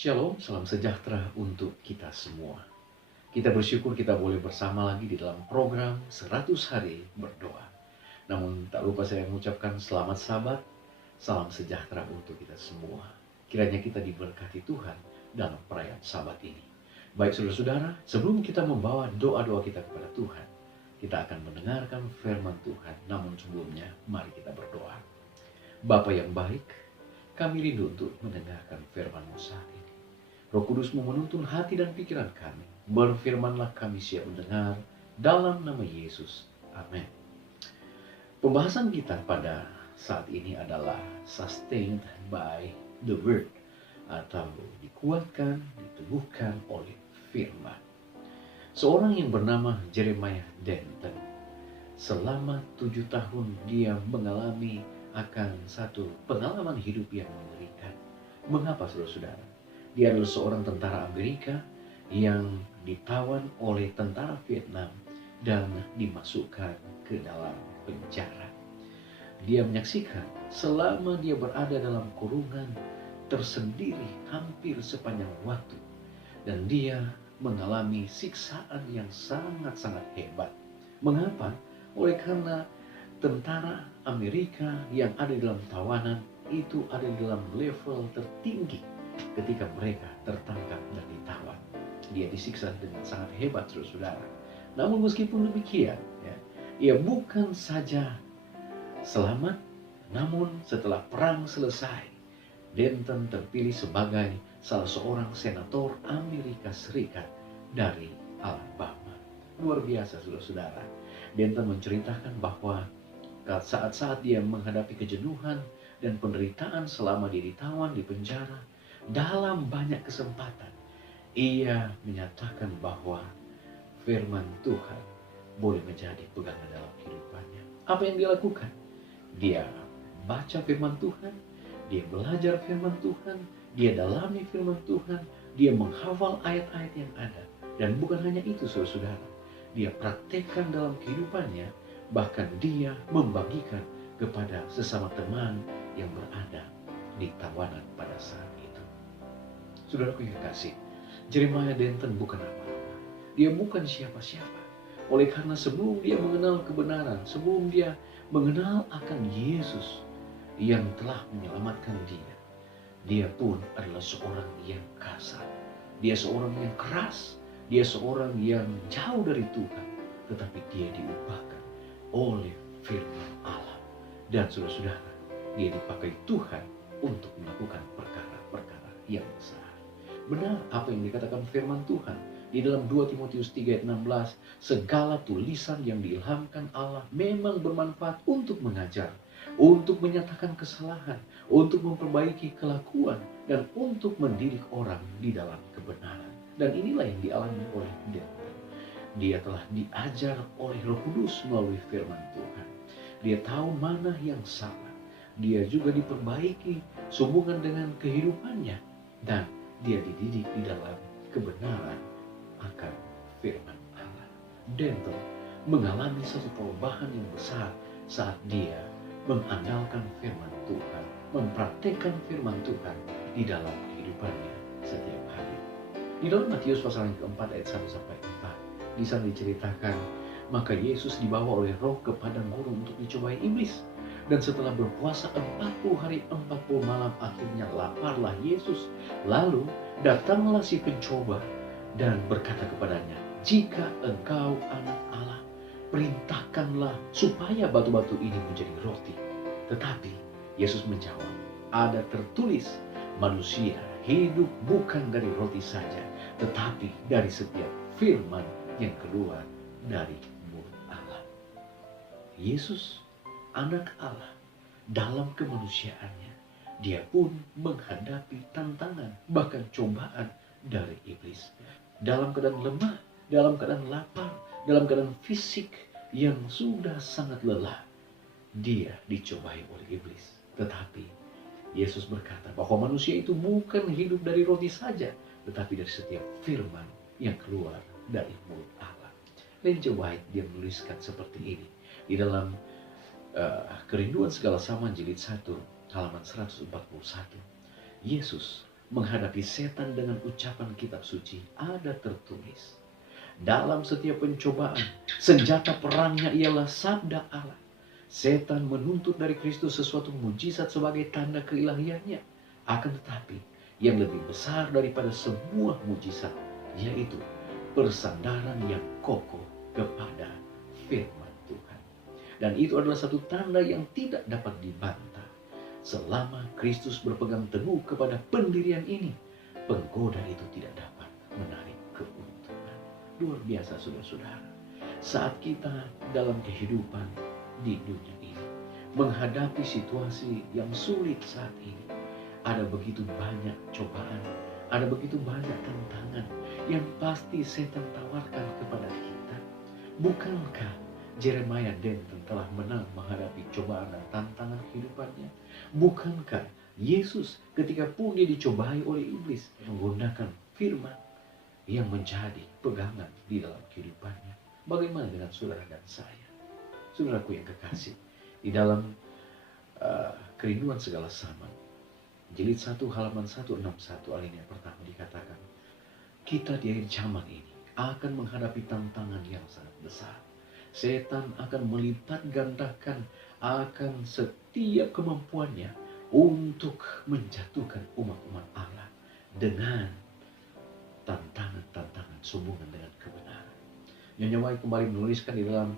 Shalom, salam sejahtera untuk kita semua. Kita bersyukur kita boleh bersama lagi di dalam program 100 hari berdoa. Namun tak lupa saya mengucapkan selamat Sabat, salam sejahtera untuk kita semua. Kiranya kita diberkati Tuhan dalam perayaan Sabat ini. Baik saudara-saudara, sebelum kita membawa doa-doa kita kepada Tuhan, kita akan mendengarkan firman Tuhan. Namun sebelumnya, mari kita berdoa. Bapa yang baik, kami rindu untuk mendengarkan firman-Mu saat ini. Roh Kudus-Mu menuntun hati dan pikiran kami. Berfirmanlah, kami siap mendengar dalam nama Yesus. Amin. Pembahasan kita pada saat ini adalah sustained by the word, atau dikuatkan, diteguhkan oleh firman. Seorang yang bernama Jeremiah Denton, selama 7 tahun dia mengalami akan satu pengalaman hidup yang mengerikan. Mengapa saudara-saudara? Dia adalah seorang tentara Amerika yang ditawan oleh tentara Vietnam dan dimasukkan ke dalam penjara. Dia menyaksikan selama dia berada dalam kurungan tersendiri hampir sepanjang waktu. Dan dia mengalami siksaan yang sangat-sangat hebat. Mengapa? Oleh karena tentara Amerika yang ada di dalam tawanan itu ada di dalam level tertinggi ketika mereka tertangkap dan ditawan. Dia disiksa dengan sangat hebat, saudara-saudara. Namun meskipun demikian, ia bukan saja selamat, namun setelah perang selesai, Denton terpilih sebagai salah seorang senator Amerika Serikat dari Alabama. Luar biasa, saudara-saudara. Denton menceritakan bahwa saat-saat dia menghadapi kejenuhan dan penderitaan selama dia ditawan di penjara, dalam banyak kesempatan ia menyatakan bahwa firman Tuhan boleh menjadi pegangan dalam kehidupannya. Apa yang dia lakukan? Dia baca firman Tuhan, dia belajar firman Tuhan, dia dalami firman Tuhan, dia menghafal ayat-ayat yang ada. Dan bukan hanya itu, saudara-saudara, dia praktekkan dalam kehidupannya. Bahkan dia membagikan kepada sesama teman yang berada di tawanan pada saat itu. Saudaraku yang kasih, Jeremiah Denton bukan apa-apa. Dia bukan siapa-siapa. Oleh karena sebelum dia mengenal kebenaran, sebelum dia mengenal akan Yesus yang telah menyelamatkan dia, dia pun adalah seorang yang kasar. Dia seorang yang keras. Dia seorang yang jauh dari Tuhan. Tetapi dia diubahkan oleh firman Allah. Dan saudara-saudara, dia dipakai Tuhan untuk melakukan perkara-perkara yang besar. Benar apa yang dikatakan firman Tuhan di dalam 2 Timotius 3 ayat 16, segala tulisan yang diilhamkan Allah memang bermanfaat untuk mengajar, untuk menyatakan kesalahan, untuk memperbaiki kelakuan, dan untuk mendidik orang di dalam kebenaran. Dan inilah yang dialami oleh Denton. Dia telah diajar oleh Roh Kudus melalui firman Tuhan. Dia tahu mana yang salah. Dia juga diperbaiki sehubungan dengan kehidupannya. Dan dia dididik di dalam kebenaran akan firman Allah. Denton mengalami satu perubahan yang besar saat dia mengandalkan firman Tuhan, mempraktekkan firman Tuhan di dalam kehidupannya setiap hari. Di dalam Matius pasal yang keempat ayat 1 sampai 4, di sana diceritakan, maka Yesus dibawa oleh Roh ke padang gurun untuk dicobai iblis. Dan setelah berpuasa 40 hari 40 malam, akhirnya laparlah Yesus. Lalu datanglah si pencoba dan berkata kepadanya, jika engkau anak Allah, perintahkanlah supaya batu-batu ini menjadi roti. Tetapi Yesus menjawab, ada tertulis, manusia hidup bukan dari roti saja, tetapi dari setiap firman yang keluar dari mulut Allah. Yesus, anak Allah, dalam kemanusiaannya, dia pun menghadapi tantangan, bahkan cobaan dari iblis. Dalam keadaan lemah, dalam keadaan lapar, dalam keadaan fisik yang sudah sangat lelah, dia dicobai oleh iblis. Tetapi Yesus berkata bahwa manusia itu bukan hidup dari roti saja, tetapi dari setiap firman yang keluar dari mulut Allah. Ellen G. White dia menuliskan seperti ini di dalam Kerinduan Segala Zaman jilid 1 halaman 141. Yesus menghadapi setan dengan ucapan kitab suci. Ada tertulis, dalam setiap pencobaan, senjata perangnya ialah sabda Allah. Setan menuntut dari Kristus sesuatu mujizat sebagai tanda keilahiannya. Akan tetapi, yang lebih besar daripada semua mujizat, yaitu persandaran yang kokoh kepada firman Tuhan. Dan itu adalah satu tanda yang tidak dapat dibantah. Selama Kristus berpegang teguh kepada pendirian ini, penggoda itu tidak dapat menarik keuntungan. Luar biasa, saudara-saudara. Saat kita dalam kehidupan di dunia ini, menghadapi situasi yang sulit saat ini, ada begitu banyak cobaan, ada begitu banyak tantangan yang pasti setan tawarkan kepada kita. Bukankah Jeremiah Denton telah menang menghadapi cobaan dan tantangan kehidupannya? Bukankah Yesus ketika pun dia dicobai oleh iblis menggunakan firman yang menjadi pegangan di dalam kehidupannya? Bagaimana dengan saudara dan saya? Saudaraku yang kekasih, di dalam Kerinduan Segala Zaman, jilid 1 halaman 161 alinea pertama dikatakan, kita di akhir zaman ini akan menghadapi tantangan yang sangat besar. Setan akan melipat gandakan akan setiap kemampuannya untuk menjatuhkan umat-umat Allah dengan tantangan-tantangan sehubungan dengan kebenaran. Nyonya White kembali menuliskan di dalam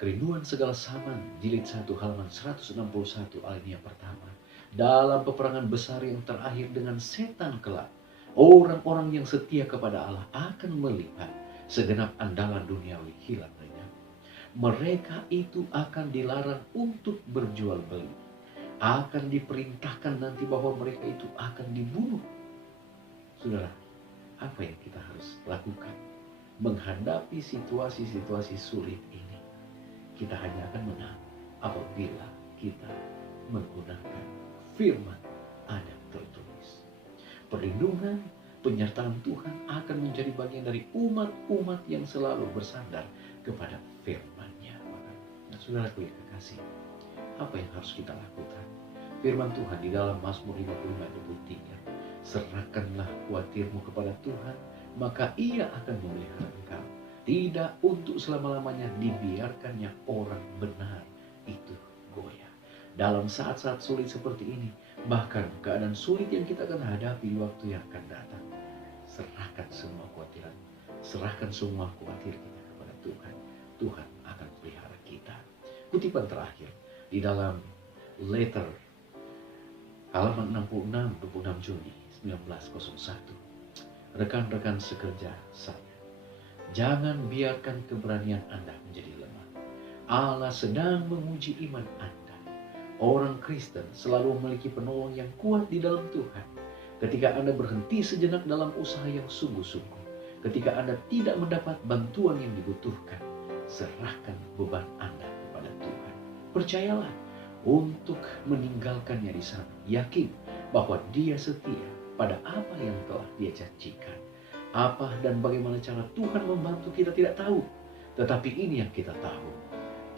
Kerinduan Segala Zaman, jilid 1 halaman 161 alinea pertama, dalam peperangan besar yang terakhir dengan setan kelak, orang-orang yang setia kepada Allah akan melihat segenap andalan duniawi hilang lenyap. Mereka itu akan dilarang untuk berjual beli. Akan diperintahkan nanti bahwa mereka itu akan dibunuh. Saudara, apa yang kita harus lakukan menghadapi situasi-situasi sulit ini? Kita hanya akan menang apabila kita menggunakan firman ada tertulis. Perlindungan, penyertaan Tuhan akan menjadi bagian dari umat-umat yang selalu bersandar kepada firman-Nya. Nah, saudaraku yang kekasih, apa yang harus kita lakukan? Firman Tuhan di dalam Mazmur 55:23, serahkanlah khawatirmu kepada Tuhan, maka Ia akan memelihara engkau. Tidak untuk selama-lamanya dibiarkannya orang benar itu goyah. Dalam saat-saat sulit seperti ini, bahkan keadaan sulit yang kita akan hadapi di waktu yang akan datang, serahkan semua kekhawatiran, serahkan semua khawatir kita kepada Tuhan. Tuhan akan pelihara kita. Kutipan terakhir di dalam letter halaman 66, 26 Juni 1901. Rekan-rekan sekerja saya, jangan biarkan keberanian Anda menjadi lemah. Allah sedang menguji iman Anda. Orang Kristen selalu memiliki penolong yang kuat di dalam Tuhan. Ketika Anda berhenti sejenak dalam usaha yang sungguh-sungguh, ketika Anda tidak mendapat bantuan yang dibutuhkan, serahkan beban Anda kepada Tuhan. Percayalah untuk meninggalkannya di sana. Yakin bahwa Dia setia pada apa yang telah Dia janjikan. Apa dan bagaimana cara Tuhan membantu kita tidak tahu. Tetapi ini yang kita tahu.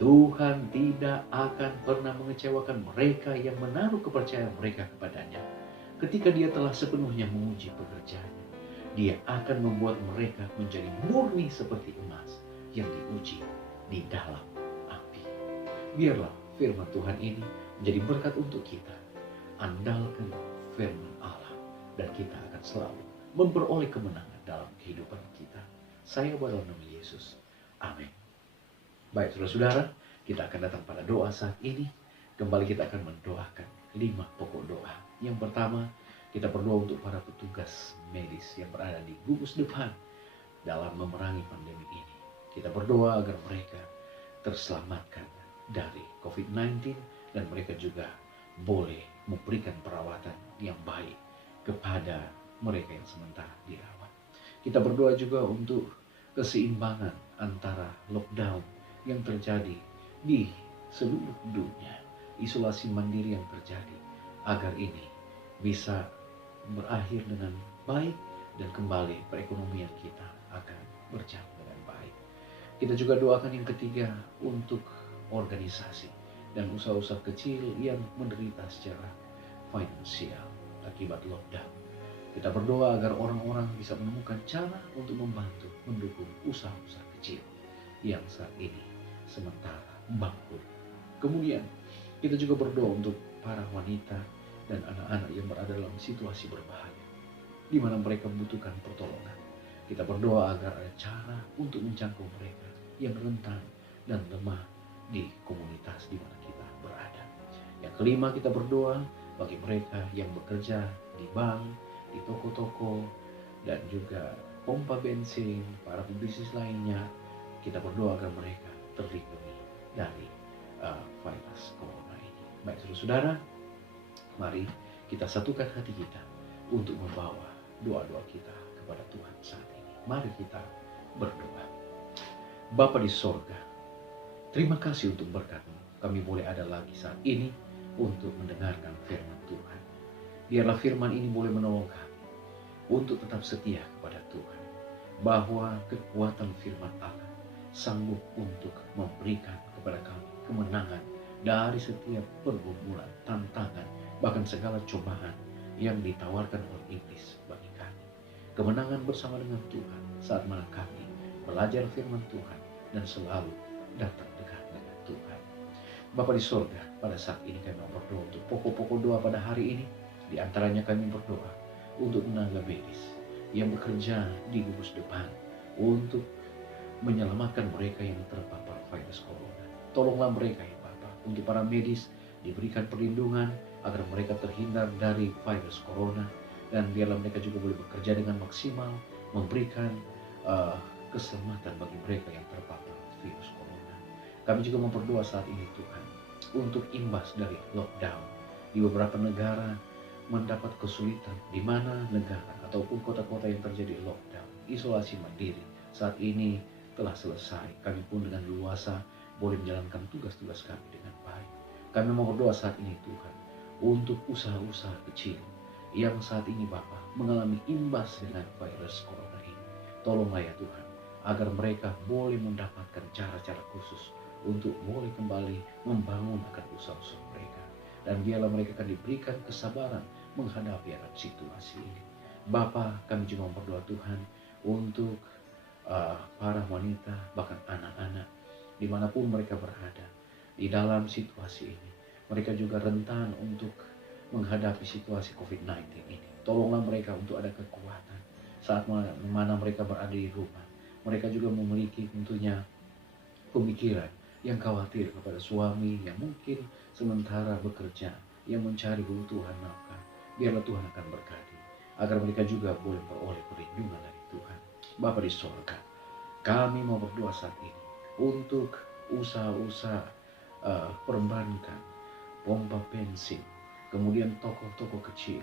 Tuhan tidak akan pernah mengecewakan mereka yang menaruh kepercayaan mereka kepadanya. Ketika Dia telah sepenuhnya menguji pekerjaannya, Dia akan membuat mereka menjadi murni seperti emas yang diuji di dalam api. Biarlah firman Tuhan ini menjadi berkat untuk kita. Andalkan firman Allah dan kita akan selalu memperoleh kemenangan dalam kehidupan kita. Saya berdoa nama Yesus. Amin. Baik saudara-saudara, kita akan datang pada doa saat ini. Kembali kita akan mendoakan 5 pokok doa. Yang pertama, kita berdoa untuk para petugas medis yang berada di gugus depan dalam memerangi pandemi ini. Kita berdoa agar mereka terselamatkan dari COVID-19 dan mereka juga boleh memberikan perawatan yang baik kepada mereka yang sementara dirawat. Kita berdoa juga untuk keseimbangan antara lockdown yang terjadi di seluruh dunia, isolasi mandiri yang terjadi, agar ini bisa berakhir dengan baik dan kembali perekonomian kita akan berjalan dengan baik. Kita juga doakan yang ketiga untuk organisasi dan usaha-usaha kecil yang menderita secara finansial akibat lockdown. Kita berdoa agar orang-orang bisa menemukan cara untuk membantu, mendukung usaha-usaha kecil yang saat ini sementara bangkrut. Kemudian kita juga berdoa untuk para wanita dan anak-anak yang berada dalam situasi berbahaya, di mana mereka membutuhkan pertolongan. Kita berdoa agar ada cara untuk menjangkau mereka yang rentan dan lemah di komunitas di mana kita berada. Yang kelima, kita berdoa bagi mereka yang bekerja di bank, di toko-toko, dan juga pompa bensin, para pebisnis lainnya. Kita berdoa agar mereka terlindungi dari virus corona ini. Baik saudara, mari kita satukan hati kita untuk membawa doa-doa kita kepada Tuhan saat ini. Mari kita berdoa. Bapa di sorga, terima kasih untuk berkat-Mu. Kami boleh ada lagi saat ini untuk mendengarkan firman Tuhan. Biarlah firman ini boleh menolong kami untuk tetap setia kepada Tuhan. Bahwa kekuatan firman Allah sanggup untuk memberikan kepada kami kemenangan dari setiap pergumulan, tantangan, bahkan segala cobaan yang ditawarkan oleh iblis bagi kami. Kemenangan bersama dengan Tuhan saat mana kami belajar firman Tuhan dan selalu datang dekat dengan Tuhan. Bapa di sorga, pada saat ini kami berdoa untuk pokok-pokok doa pada hari ini. Di antaranya kami berdoa untuk tenaga medis yang bekerja di gugus depan untuk menyelamatkan mereka yang terpapar virus corona. Tolonglah mereka ya Bapa. Untuk para medis diberikan perlindungan agar mereka terhindar dari virus corona. Dan biarlah mereka juga boleh bekerja dengan maksimal, memberikan keselamatan bagi mereka yang terpapar virus corona. Kami juga memperdoa saat ini Tuhan untuk imbas dari lockdown di beberapa negara mendapat kesulitan, di mana negara ataupun kota-kota yang terjadi lockdown, isolasi mandiri saat ini telah selesai. Kami pun dengan luasa boleh menjalankan tugas-tugas kami dengan baik. Kami mau berdoa saat ini Tuhan untuk usaha-usaha kecil yang saat ini Bapa mengalami imbas dengan virus corona ini. Tolonglah ya Tuhan agar mereka boleh mendapatkan cara-cara khusus untuk boleh kembali membangun akan usaha-usaha mereka. Dan biarlah mereka akan diberikan kesabaran menghadapi akan situasi ini. Bapa, kami juga berdoa Tuhan untuk para wanita, bahkan anak-anak, dimanapun mereka berada di dalam situasi ini. Mereka juga rentan untuk menghadapi situasi COVID-19 ini. Tolonglah mereka untuk ada kekuatan saat mana mereka berada di rumah. Mereka juga memiliki tentunya pemikiran yang khawatir kepada suami yang mungkin sementara bekerja, yang mencari kebutuhan nafkah. Biarlah Tuhan akan berkati, agar mereka juga boleh beroleh perlindungan dari Tuhan. Bapa di sorga, kami mau berdoa saat ini untuk usaha-usaha perbankan, pompa bensin, kemudian toko-toko kecil,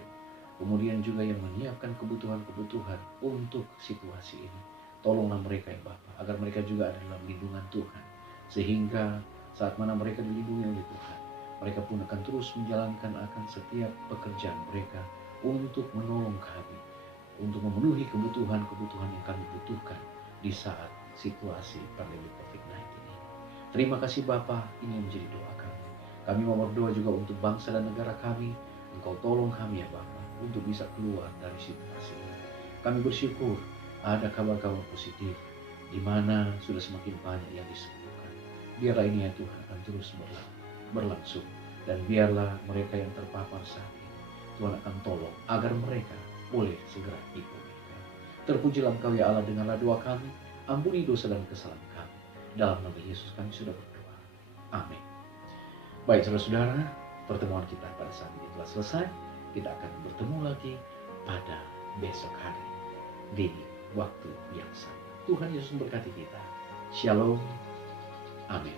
kemudian juga yang menyiapkan kebutuhan-kebutuhan untuk situasi ini. Tolonglah mereka ya Bapa, agar mereka juga ada dalam lindungan Tuhan. Sehingga saat mana mereka dilindungi oleh Tuhan, mereka pun akan terus menjalankan akan setiap pekerjaan mereka untuk menolong kami, untuk memenuhi kebutuhan-kebutuhan yang kami butuhkan di saat situasi pandemi COVID-19 ini. Terima kasih Bapa, ini yang menjadi doa kami. Kami mau berdoa juga untuk bangsa dan negara kami. Engkau tolong kami ya Bapa, untuk bisa keluar dari situasi ini. Kami bersyukur ada kabar-kabar positif, di mana sudah semakin banyak yang disembuhkan. Biarlah ini ya Tuhan akan terus berlangsung. Dan biarlah mereka yang terpapar saat ini, Tuhan akan tolong agar mereka boleh segera dipulihkan. Terpujilah Engkau ya Allah, dengarlah doa kami. Ampuni dosa dan kesalahan kami. Dalam nama Yesus kami sudah berdoa. Amin. Baik saudara-saudara, pertemuan kita pada saat ini telah selesai. Kita akan bertemu lagi pada besok hari di waktu yang sama. Tuhan Yesus memberkati kita. Shalom. Amin.